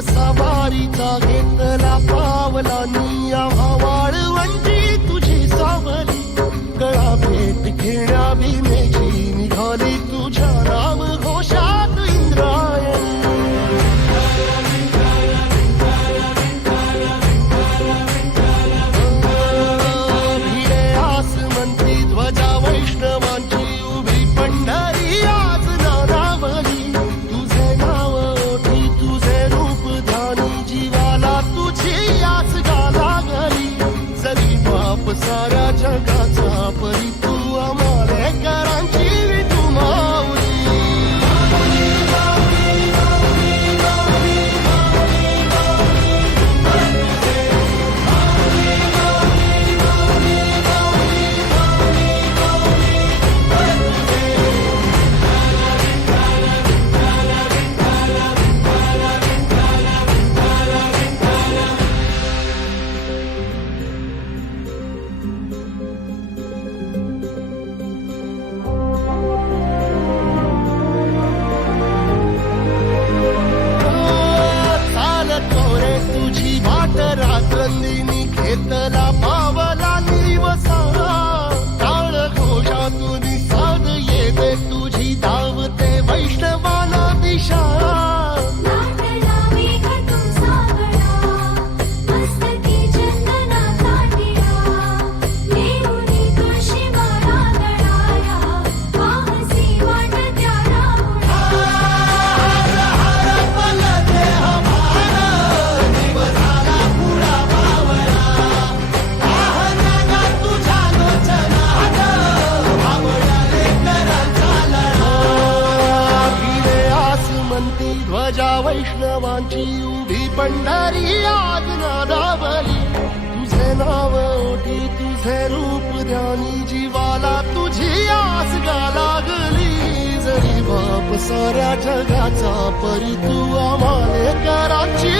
सवारीचा घेतला पावलांनी आम्हा वाळवंटी तुझी सावली गळा भेट घेण्या भीमेची निघाली तुझ्या राम घोषात इंद्रायणी भिडे आसमंती ध्वजा वैष्णवांची उभी पंढरी आज नारावली तुझे नाव ओठी तुझे रूप ध्यानी जीवाला तुझी आस गाला गली जरी बाप साऱ्या जगाचा परी तू आम्हाले करांची तू माऊली तुझी वाट रात्रंदिनी घेतला पावला निवसा काळ घोषातून साध येते तुझी धावते वैष्णवाला दिशा ध्वजा वैष्णवांची उभी पंढरी आज नादावली तुझे नाव ओठी तुझे रूप ध्यानी जीवाला तुझी आस गा लागली जरी बाप साऱ्या जगाचा परी तू आम्हाले कराची